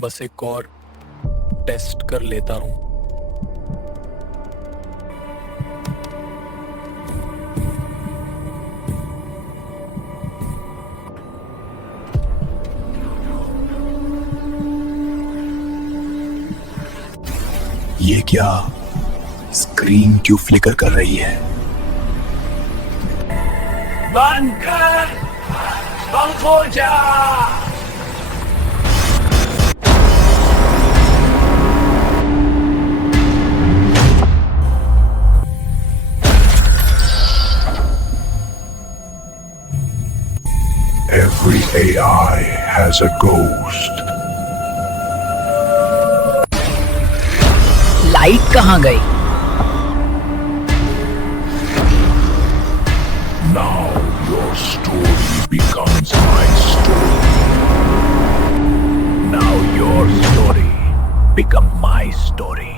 बस एक और टेस्ट कर लेता हूँ। ये क्या, स्क्रीन क्यों फ्लिकर कर रही है? बंद कर, बंद हो जा। Every AI has a ghost. Light कहाँ गई? Now your story becomes my story. Now your story become my story.